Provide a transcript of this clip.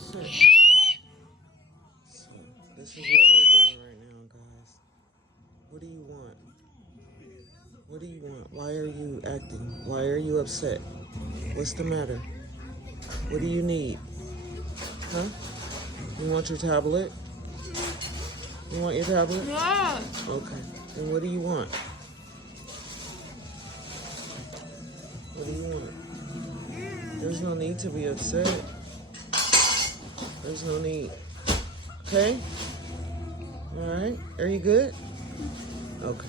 upset? So, this is what we're doing right now, guys. What do you want? What do you want? Why are you acting? Why are you upset? What's the matter? What do you need? Huh? You want your tablet? You want your tablet? Yeah. Okay. Then what do you want? What do you want? There's no need to be upset. There's no need. Okay? All right? Are you good? Okay.